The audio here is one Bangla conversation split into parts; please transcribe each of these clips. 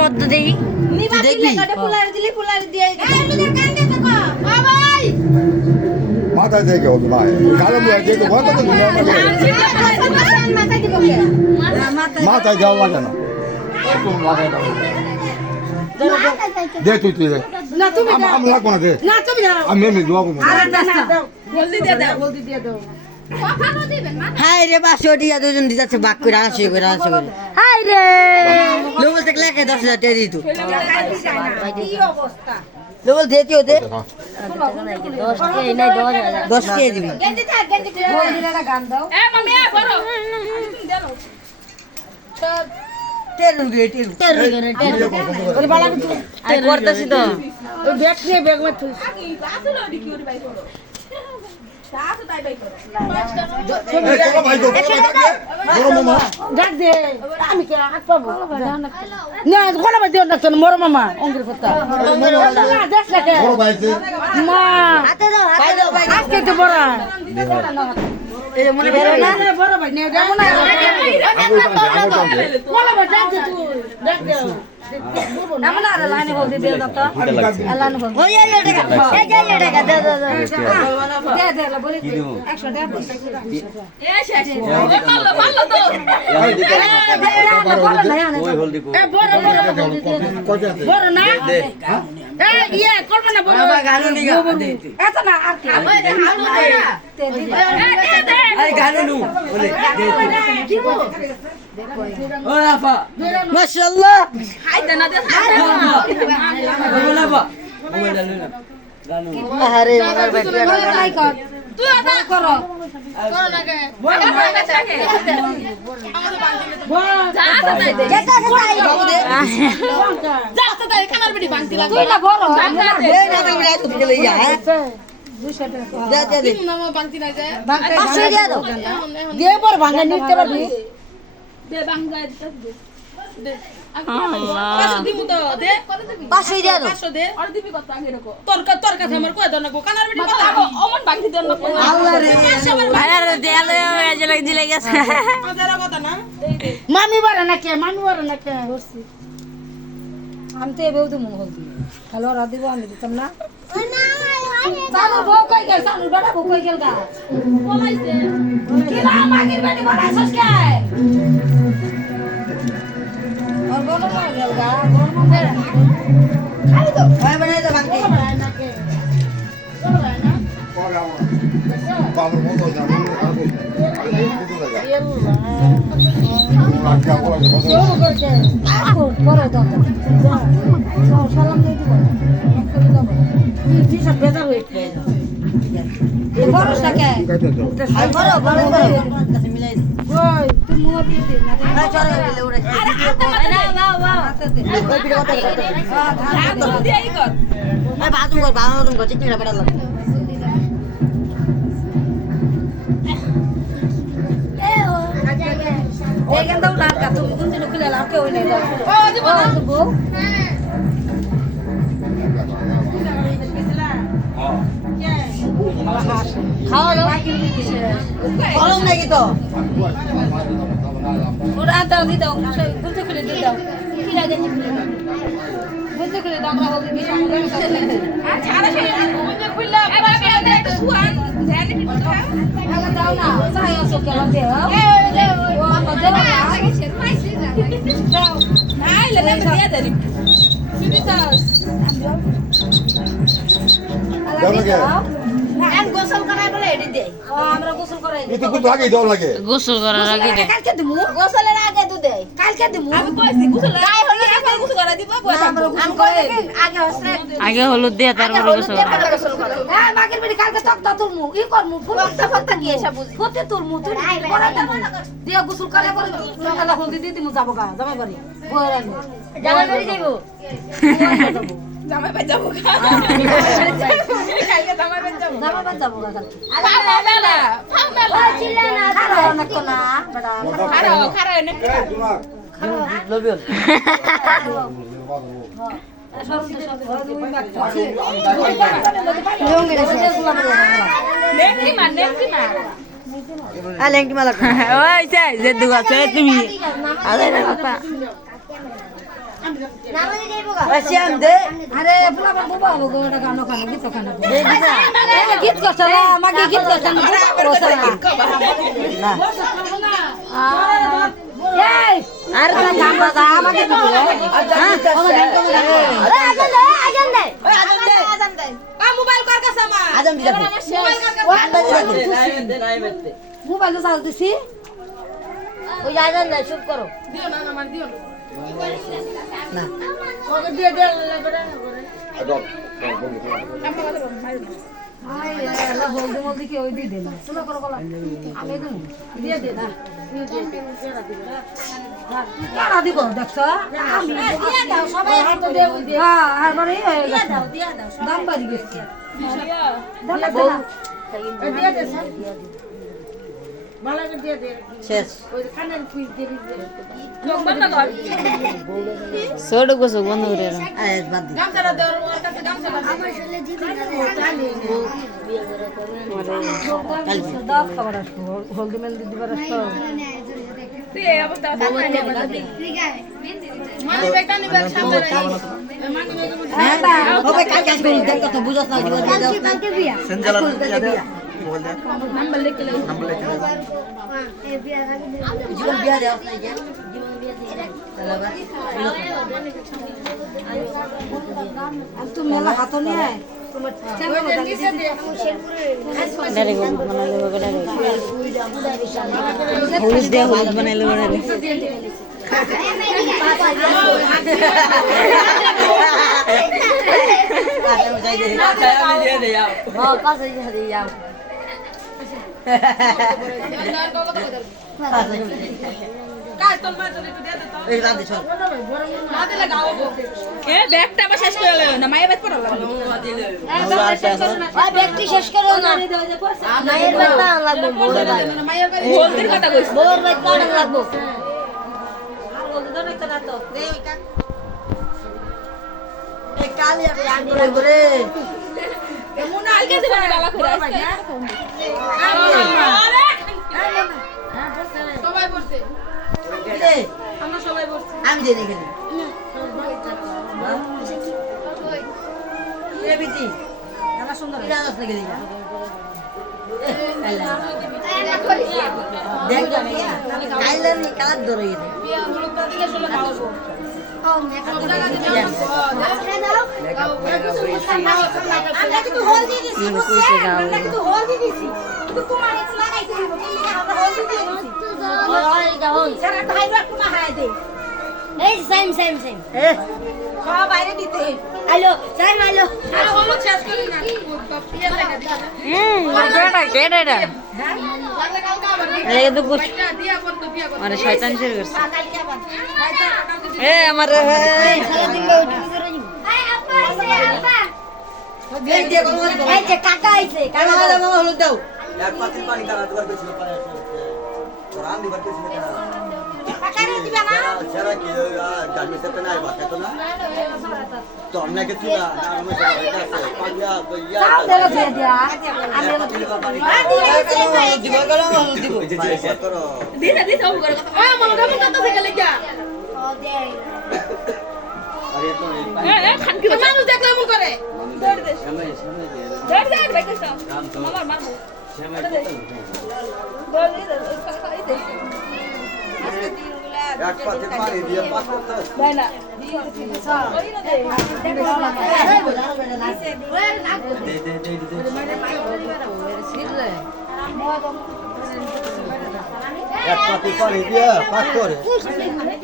মধ্যে দেই দেখবি মাথায় থেকে হবে ভাই কালো বুয়া যেতে বলতো তো মাথায় যাওয়া লাগে না দে তুই তুই দে না তুমি আমি লাগবো না দে না তুমি দাও আমি এমনি দোয়া করবো আরে দাও জলদি দিয়ে দাও জলদি দিয়ে দাও হাই রে বাসি ওটিয়া দুজন দিতে বাক করে আসে হাই রে লোবল থেকে লেখে 10,000 টাকা দিত কি অবস্থা লোবল দে কি ওতে 10 কে নাই 10 কে দিবি গেঞ্জি থাক গেঞ্জি গেঞ্জি একটা গান দাও এ মামি এ বড় তুমি দাও টেরু ওরে বালা আই করতেছি তো ওই ব্যাগ নিয়ে ব্যাগ মত ডাক দে আমি কে হাত পাবো না কোলা বাদ দিও না তো মোর মামা অঙ্গের কথা না দেখ লাগে মা হাতে দাও আজকে তো বড় এই মনে বেরো না বড় ভাই নে দাও না কোলা বাদ ডাক দে তুই ডাক দে আমরা আর লাইনে বল দে দাও তো আল্লাহ নে বল ওই এই টাকা এই টাকা দে দে বলি 100 টাকা বড় না এ ইয়ে করবে না বড় গানু নিগা এত না আর কি আরে গানু নু বলে ও আপা মাশাআল্লাহ খাইতে না দে বলা বা মোবাইল লই না গানু আরে তুই আদা করো লাগে বড় থাকে যেটা তাই বাবু দে যাতে তাই কানার বিডি ভাঙতি লাগে তুই না বড় এই না বলে তো চলে যা হ্যাঁ 200 টাকা দে দে নাম ভাঙতি না যায় 500 দিয়ে দাও দিয়ে পর ভাঙা নিতে পারবি দে ভাঙা দে আল্লাহ 500 দিমু তো দে কত দিবি 500 দিয়ে দাও 500 দে আর দিবি কত আগে রাখো তোর কাছে আমার কই দন না কানার বিডি কত অমন ভাঙতি দন না আল্লাহ রে ভাইয়ার দেয়ালে এজে লাগ দিলে গেছে হাজার কথা না মামি বড় না কে করছি আমি তো এবেও তো মহল দিই হ্যালো রা দিব আমি দিতাম না চালু বউ কই গেল চালু বড় বউ কই গেল গা বলাইছে কি না মাগির বেটি বলাইছস কে আর বলো না গেল গা বল মনে খালি তো ভাই বানাই দাও বাকি না কে না বাবার মতো জানো পরে দাও সালাম দিয়ে দিব সব বেজার হয়েছে বড়টাকে বড় কাছে মিলাই ওই তুই মুয়া দিয়ে দে না না চলে গেলে উড়ে আরে হাতে না বাবা হাতে দে ওই পিড়ে কথা হাত তো দিই কর এই বাথরুম কর চিকনিটা বেড়া লাগে এই গেল দাও না কা তুমি কোন দিন খুলে লাকে হই নাই দাও ও দিব না বউ খাওয়া দাও কলম নাকি তো ওরা দাও দি দাও গুলতে খুলে দি দাও কি লাগে গুলতে খুলে দাও আমরা হবি কি সামনে আচ্ছা আরে গুলতে খুললা এবার আমি একটু সুয়ান ধ্যানে দিতে আগে দাও না চাই আসো কেন দেও ও আমার দাও না দাও নাই লে দিয়ে দেরি সিধি দাস গোসল করাই বলে এডি দে আমরা গোসল করাই এটা তো আগে দাও লাগে গোসল করার আগে দে কালকে দিমু গোসলের আগে দু দে কালকে দিমু আমি কইছি গোসল গায় হলো আগে গোসল করা দিব আমি কই আগে হসরে আগে হলুদ দিয়ে তারপর গোসল হ্যাঁ মাগের বাড়ি কালকে তক তুলমু ই করমু ফুলটা ফলটা কি এসব বুঝি ফতে তুলমু তুই পরে দিয়া গোসল করে পরে সকালে হলদি দিয়ে দিমু যাবো গা জামাই বাড়ি বইরা নি জামাই বাড়ি যাইবো জামাই বাড়ি যাবো গা কালকে জামাই বাড়ি যাবো জামাই বাড়ি যাবো গা কালকে ফামেলা ওই চিল্লা না খারো না কোনা বড়া খারো নে লবিল লেংটি মালা ওই যে দুগা তুমি আরে বাবা শ্যাম দে আরে পুলা বাবু বাবু গোটা গানো খানো গীত খানো গীত করছ না আমাকে গীত করছ না না এই আরে না গান বাজা আমাকে তো আজান দে মোবাইল কর কাছে মা আজম দিতে মোবাইল তো চার্জ দিছি ওই আজান দে চুপ করো দিও না না মানে দিও না ওকে দিয়ে দে ডন আই আল্লাহ হলদি মলদি কি ওই দিয়ে দে না শুনো করো বলা আমি দেব দিয়ে দে না কারা দিব দেখছো আমি দিয়ে দাও সবাই হাত দেও দিয়ে হ্যাঁ আর মানে হয়ে গেছে দিয়ে দাও দাম বাড়ি গেছে দাম বাড়ি দিয়ে দে স্যার ভালো করে দিয়ে দে শেষ ওই কানের কুইজ দিয়ে দে ছোট গোসক বন্ধ করে আয় বাদ দি গামছাটা দেওয়ার ওর কাছে গামছাটা আমার ছেলে দিবি না দাও খাবার আসতো হলদি মেল দিবার আসতো তুই এই অবস্থা মানি বেটা নিবে সামনে মানি বেটা ওকে কাল কাজ করি দেখ তো বুঝছ না জীবন দাও কালকে বিয়া সেনজালা বিয়া মোবাইল দে নাম্বার লিখে লই নাম্বার লিখে এ বিয়া রাখি দে জীবন বিয়া দাও না যে জীবন বিয়া দে চলো আর তুমি মেলা হাত নিয়ে তোমার চ্যানেল নিচে দে ডাইরেক্ট বানালে বগে ডাইরেক্ট হলুদ দে হলুদ বানালে বানালে কাজ তোর মা তোর একটু দে দে তো এই রাতে চল না দিলে গাও এ ব্যাগটা আবার শেষ করে লও না মায়ের বেত পড়া লাগলো ওই ব্যক্তি শেষ করো না মায়ের বাচ্চা লাগবে বউর বাচ্চা মায়ের বেত হলদির কথা কইছ বউর বাচ্চা লাগবে এই কালি আমি আঙ্গুরে করে এমন আলকে দিবে না বাবা করে সবাই বসছে এই আমরা সবাই বসছি আমি জেনে গেলি এ বিটি খেলা সুন্দর এটা দছ লাগে দিলা দেখ কাইলা নি কালার ধরে গেছে বিয়া হলো তো দিকে চলে খাওয়াবো ও মেকআপ জায়গা দিতে দাও আমরা কিন্তু হলদি দিছি আমরা কিন্তু হলদি দিছি কিন্তু তোমার এক্স লাগাইতে দিব তুমি আমরা হলদি দিছি ওই গাহন সারা ভাইরা তোমা হাই দে এই সেম সেম সেম এ সব বাইরে দিতে আলো যাই আলো আরে হলো শেষ করি না বিয়া লাগা দিতে কেডা কেডা হ্যাঁ লাগে কালকে আবার এই তো কুছ দিয়া পর তো বিয়া কর আরে শয়তান শুরু করছে কালকে আবার এ আমার সারা দিন ওইটুকু করে দিব এই আপা আপা এই যে কোন এই যে কাকা আইছে কাকা মামা মামা হলুদ দাও এক পাতিল পানি দাঁড়া দুবার কইছিল পানি কোরআন দিবার কইছিল কাকা রে দিবা না যারা কি গাড়ি সেটা নাই বাতা তো না তো আমরা কে চুলা না আমরা সেটা আছে পানিয়া বইয়া চাও দেলা দিয়ে দিয়া আমি দিব গেলাম হলুদ দিব করো দিতে দিতে ও করে কথা ওই মামা কেমন কথা থেকে লাগিয়া ও দে আরে তো এ খানকি মানুষ দেখলে এমন করে দৌড় দে সামনে সামনে দিয়ে দৌড় দে ভাই কষ্ট রাম তো মামার মারবো সামনে দৌড় দে খাই দে আজকে দিনগুলা এক পাতিল পানি দিয়ে পাক করতে না না ওই না দে দে এক পাতিল পানি দিয়ে পাক করে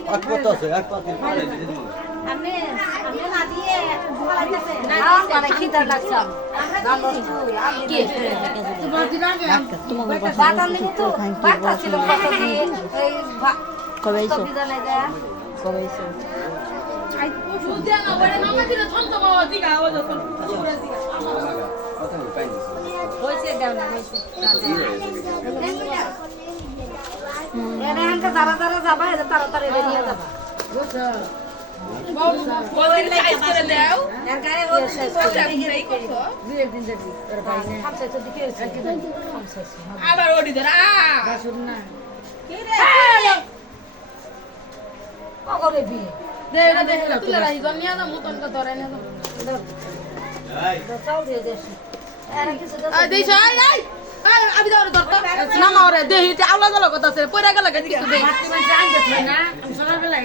পাক করতে আছে এক পাতিল পানি দিয়ে দিন আমি না দিয়ে বলাইতেছে না মানে খিদার লাগছে কি তোমার দিন আগে ভাত আনলি তো ভাত ছিল কত দিন এই কবে আইছো জানাই দেয়া কবে আইছো আই সুদিয়া না বড় মামা দিন ছন্ত মামা দিগা আওয়াজ হতো কথা পাই না হইছে দাও না হইছে এনে হানকা যারা যারা যাবা এদের তাড়াতাড়ি নিয়ে যাবা বলির সাইজ করে দাও এর গায়ে হল সাইজ করছো দুই একদিন যাবি এর বাইরে খামছে তো দিকে খামছে আবার ওডি ধরা শুন না কি রে ও করে বি দে এটা দে তুলে রাখি গন নিয়া না মতন কো ধরে না চাও দিয়ে দেশ আর কিছু দাও আই দেই আই আই আবি দাও ধরতো না মারে দেহি আওলা গেল কথা আছে পয়রা গেল কিছু দে মাটি মাটি আনতে না আমি সকালবেলা